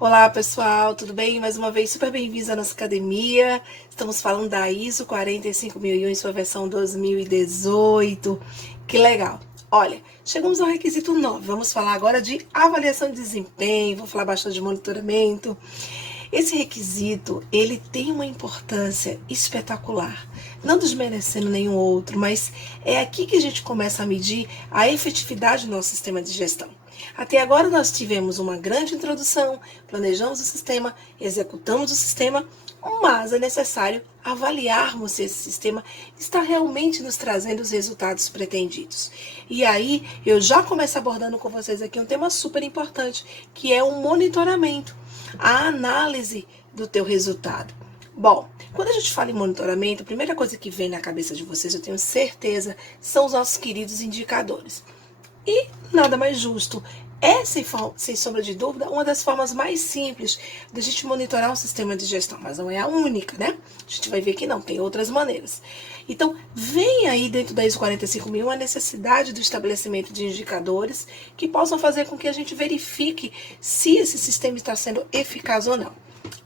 Olá pessoal, tudo bem? Mais uma vez super bem-vindos à nossa academia. Estamos falando da ISO 45001 em sua versão 2018. Que legal! Olha, chegamos ao requisito 9. Vamos falar agora de avaliação de desempenho, vou falar bastante de monitoramento. Esse requisito, ele tem uma importância espetacular, não desmerecendo nenhum outro, mas é aqui que a gente começa a medir a efetividade do nosso sistema de gestão. Até agora nós tivemos uma grande introdução, planejamos o sistema, executamos o sistema, mas é necessário avaliarmos se esse sistema está realmente nos trazendo os resultados pretendidos. E aí eu já começo abordando com vocês aqui um tema super importante, que é o monitoramento, a análise do teu resultado. Bom, quando a gente fala em monitoramento, a primeira coisa que vem na cabeça de vocês, eu tenho certeza, são os nossos queridos indicadores. E nada mais justo. É, sem sombra de dúvida, uma das formas mais simples de a gente monitorar um sistema de gestão, mas não é a única, né? A gente vai ver que não, tem outras maneiras. Então, vem aí dentro da ISO 45001 a necessidade do estabelecimento de indicadores que possam fazer com que a gente verifique se esse sistema está sendo eficaz ou não.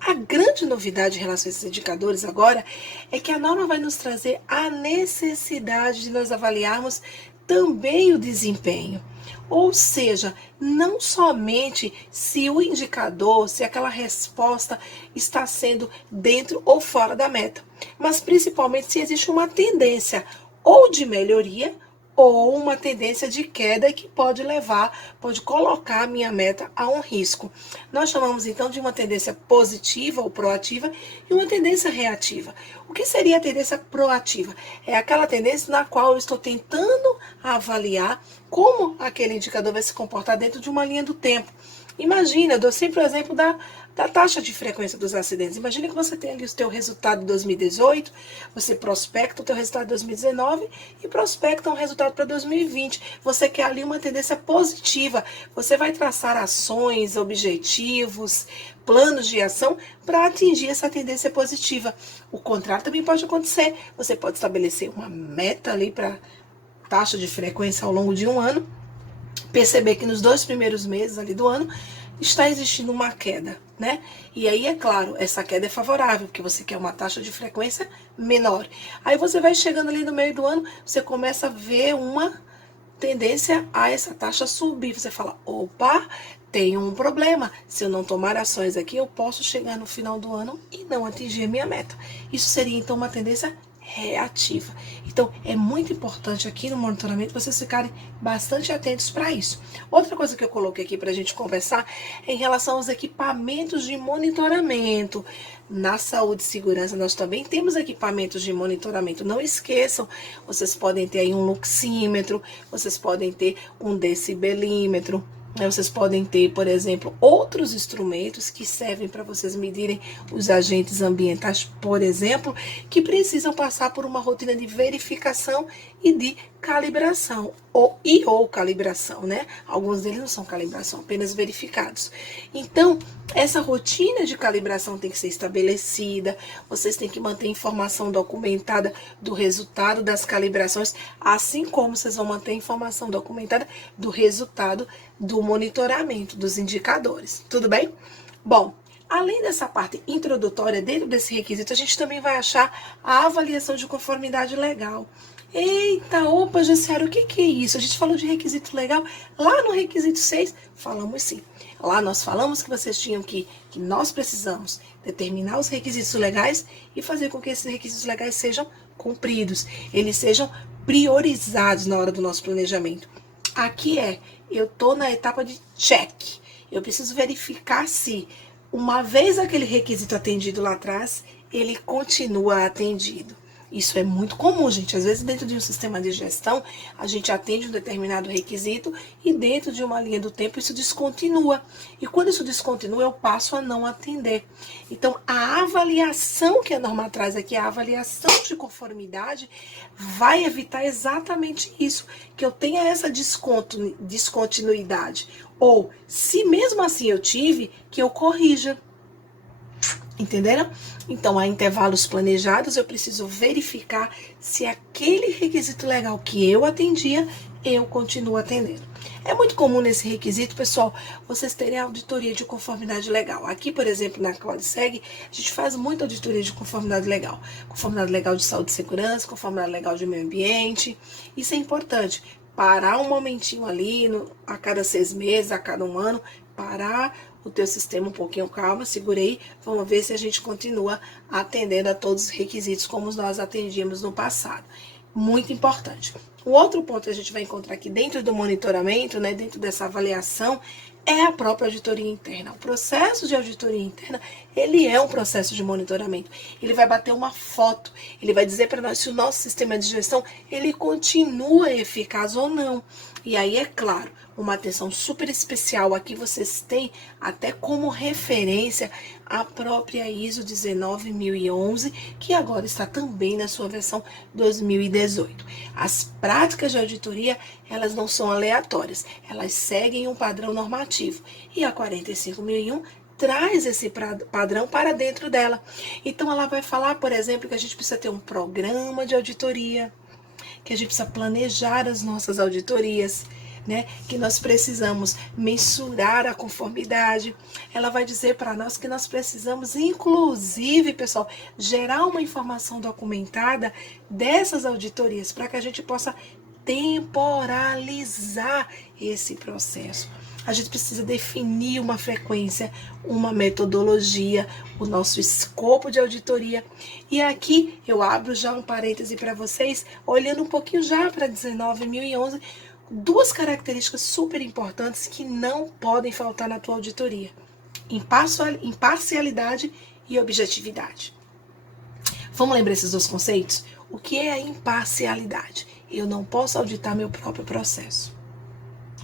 A grande novidade em relação a esses indicadores agora é que a norma vai nos trazer a necessidade de nós avaliarmos também o desempenho. Ou seja, não somente se o indicador, se aquela resposta está sendo dentro ou fora da meta, mas principalmente se existe uma tendência ou de melhoria ou uma tendência de queda que pode colocar a minha meta a um risco. Nós chamamos então de uma tendência positiva ou proativa e uma tendência reativa. O que seria a tendência proativa? É aquela tendência na qual eu estou tentando avaliar como aquele indicador vai se comportar dentro de uma linha do tempo. Imagina, eu dou sempre o exemplo da taxa de frequência dos acidentes. Imagina que você tem ali o teu resultado de 2018, você prospecta o teu resultado de 2019 e prospecta um resultado para 2020. Você quer ali uma tendência positiva. Você vai traçar ações, objetivos, planos de ação para atingir essa tendência positiva. O contrário também pode acontecer. Você pode estabelecer uma meta ali para taxa de frequência ao longo de um ano, perceber que nos 2 primeiros meses ali do ano está existindo uma queda, né? E aí, é claro, essa queda é favorável, porque você quer uma taxa de frequência menor. Aí você vai chegando ali no meio do ano, você começa a ver uma tendência a essa taxa subir. Você fala, opa, tem um problema. Se eu não tomar ações aqui, eu posso chegar no final do ano e não atingir a minha meta. Isso seria, então, uma tendência reativa. Então, é muito importante aqui no monitoramento vocês ficarem bastante atentos para isso. Outra coisa que eu coloquei aqui para a gente conversar é em relação aos equipamentos de monitoramento. Na saúde e segurança, nós também temos equipamentos de monitoramento. Não esqueçam, vocês podem ter aí um luxímetro, vocês podem ter um decibelímetro. Vocês podem ter, por exemplo, outros instrumentos que servem para vocês medirem os agentes ambientais, por exemplo, que precisam passar por uma rotina de verificação e de calibração, ou calibração, né? Alguns deles não são calibração, apenas verificados. Então, essa rotina de calibração tem que ser estabelecida, vocês têm que manter informação documentada do resultado das calibrações, assim como vocês vão manter informação documentada do resultado do monitoramento dos indicadores. Tudo bem? Bom, além dessa parte introdutória, dentro desse requisito, a gente também vai achar a avaliação de conformidade legal. Eita, opa, Jaciara, o que é isso? A gente falou de requisito legal. Lá no requisito 6, falamos sim. Lá nós falamos que vocês tinham que nós precisamos determinar os requisitos legais e fazer com que esses requisitos legais sejam cumpridos, eles sejam priorizados na hora do nosso planejamento. Aqui eu estou na etapa de check. Eu preciso verificar se, uma vez aquele requisito atendido lá atrás, ele continua atendido. Isso é muito comum, gente. Às vezes, dentro de um sistema de gestão, a gente atende um determinado requisito e dentro de uma linha do tempo isso descontinua. E quando isso descontinua, eu passo a não atender. Então, a avaliação que a norma traz aqui, a avaliação de conformidade, vai evitar exatamente isso, que eu tenha essa descontinuidade. Ou, se mesmo assim eu tive, que eu corrija. Entenderam? Então, a intervalos planejados, eu preciso verificar se aquele requisito legal que eu atendia, eu continuo atendendo. É muito comum nesse requisito, pessoal, vocês terem auditoria de conformidade legal. Aqui, por exemplo, na Claudiseg, a gente faz muita auditoria de conformidade legal. Conformidade legal de saúde e segurança, conformidade legal de meio ambiente. Isso é importante. Parar um momentinho ali, a cada 6 meses, a cada 1 ano, parar o teu sistema um pouquinho, calma, segurei, vamos ver se a gente continua atendendo a todos os requisitos como nós atendíamos no passado. Muito importante. O outro ponto que a gente vai encontrar aqui dentro do monitoramento, né, dentro dessa avaliação, é a própria auditoria interna. O processo de auditoria interna, ele é um processo de monitoramento. Ele vai bater uma foto, ele vai dizer para nós se o nosso sistema de gestão, ele continua eficaz ou não. E aí, é claro, uma atenção super especial aqui vocês têm até como referência a própria ISO 19011, que agora está também na sua versão 2018. As práticas de auditoria, elas não são aleatórias, elas seguem um padrão normativo. E a 45001 traz esse padrão para dentro dela. Então ela vai falar, por exemplo, que a gente precisa ter um programa de auditoria, que a gente precisa planejar as nossas auditorias, né? Que nós precisamos mensurar a conformidade. Ela vai dizer para nós que nós precisamos, inclusive, pessoal, gerar uma informação documentada dessas auditorias para que a gente possa temporalizar esse processo. A gente precisa definir uma frequência, uma metodologia, o nosso escopo de auditoria. E aqui eu abro já um parêntese para vocês, olhando um pouquinho já para 19011, duas características super importantes que não podem faltar na tua auditoria: imparcialidade e objetividade. Vamos lembrar esses dois conceitos? O que é a imparcialidade? Eu não posso auditar meu próprio processo.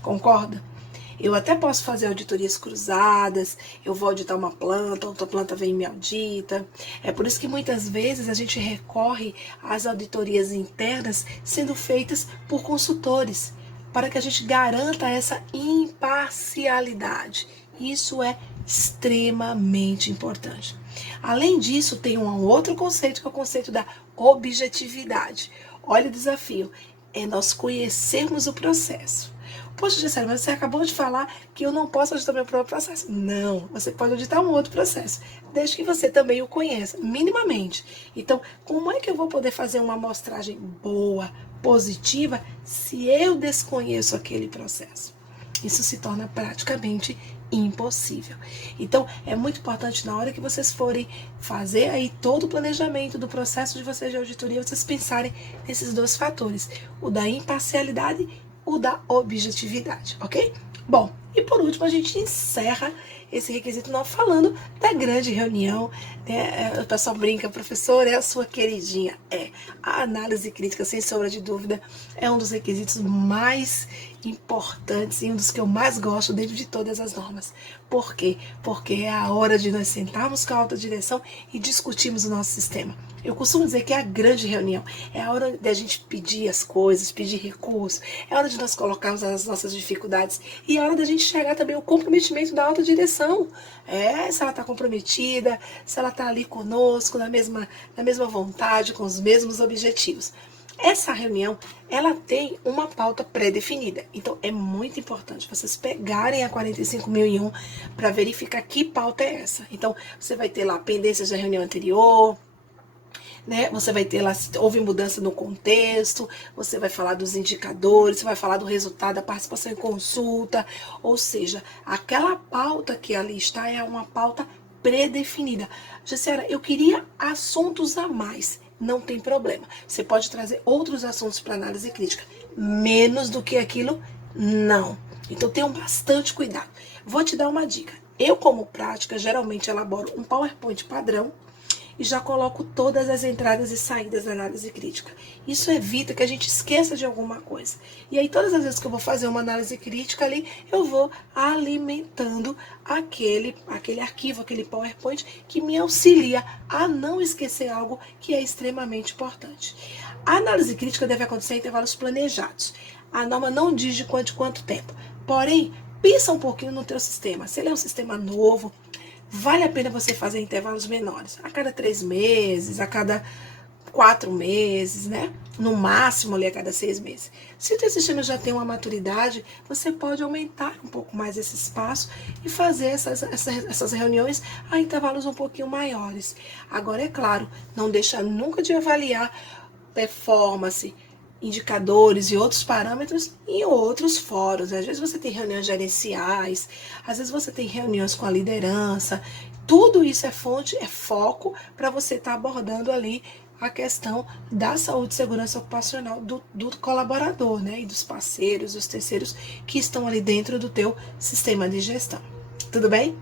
Concorda? Eu até posso fazer auditorias cruzadas, eu vou auditar uma planta, outra planta vem e me audita. É por isso que muitas vezes a gente recorre às auditorias internas sendo feitas por consultores, para que a gente garanta essa imparcialidade. Isso é extremamente importante. Além disso, tem um outro conceito, que é o conceito da objetividade. Olha o desafio, é nós conhecermos o processo. Poxa, Gisele, mas você acabou de falar que eu não posso auditar meu próprio processo. Não, você pode auditar um outro processo, desde que você também o conheça, minimamente. Então, como é que eu vou poder fazer uma amostragem boa, positiva, se eu desconheço aquele processo? Isso se torna praticamente impossível. Então, é muito importante, na hora que vocês forem fazer aí todo o planejamento do processo de vocês de auditoria, vocês pensarem nesses dois fatores, o da imparcialidade e o da objetividade, ok? Bom, e por último a gente encerra esse requisito novo falando da grande reunião, né? O pessoal brinca, professor, é a sua queridinha. A análise crítica, sem sombra de dúvida, é um dos requisitos mais importantes e um dos que eu mais gosto dentro de todas as normas. Por quê? Porque é a hora de nós sentarmos com a alta direção e discutirmos o nosso sistema. Eu costumo dizer que é a grande reunião, é a hora de a gente pedir as coisas, pedir recursos, é a hora de nós colocarmos as nossas dificuldades e é a hora da gente chegar também ao comprometimento da alta direção. Se ela está comprometida, se ela está ali conosco, na mesma vontade, com os mesmos objetivos. Essa reunião, ela tem uma pauta pré-definida, então é muito importante vocês pegarem a 45001 para verificar que pauta é essa. Então, você vai ter lá pendências da reunião anterior, né? Você vai ter lá se houve mudança no contexto, você vai falar dos indicadores, você vai falar do resultado da participação em consulta, ou seja, aquela pauta que ali está é uma pauta pré-definida. Gisele, eu queria assuntos a mais. Não tem problema. Você pode trazer outros assuntos para análise crítica. Menos do que aquilo, não. Então tenham bastante cuidado. Vou te dar uma dica. Eu, como prática, geralmente elaboro um PowerPoint padrão e já coloco todas as entradas e saídas da análise crítica. Isso evita que a gente esqueça de alguma coisa. E aí, todas as vezes que eu vou fazer uma análise crítica ali, eu vou alimentando aquele arquivo, aquele PowerPoint que me auxilia a não esquecer algo que é extremamente importante. A análise crítica deve acontecer em intervalos planejados. A norma não diz de quanto tempo. Porém, pensa um pouquinho no teu sistema. Se ele é um sistema novo, vale a pena você fazer intervalos menores, a cada 3 meses, a cada 4 meses, né? no máximo ali a cada 6 meses. Se o teu sistema já tem uma maturidade, você pode aumentar um pouco mais esse espaço e fazer essas reuniões a intervalos um pouquinho maiores. Agora, é claro, não deixa nunca de avaliar performance, indicadores e outros parâmetros em outros fóruns. Às vezes você tem reuniões gerenciais, às vezes você tem reuniões com a liderança. Tudo isso é fonte, é foco para você estar abordando ali a questão da saúde e segurança ocupacional do colaborador, né? E dos parceiros, dos terceiros que estão ali dentro do teu sistema de gestão. Tudo bem?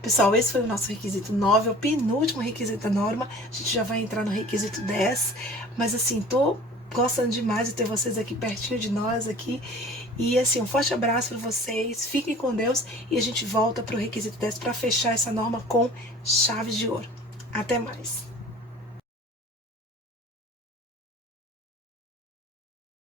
Pessoal, esse foi o nosso requisito 9, é o penúltimo requisito da norma. A gente já vai entrar no requisito 10, mas assim, tô gostando demais de ter vocês aqui pertinho de nós aqui. E assim, um forte abraço para vocês, fiquem com Deus e a gente volta para o requisito 10 para fechar essa norma com chave de ouro. Até mais!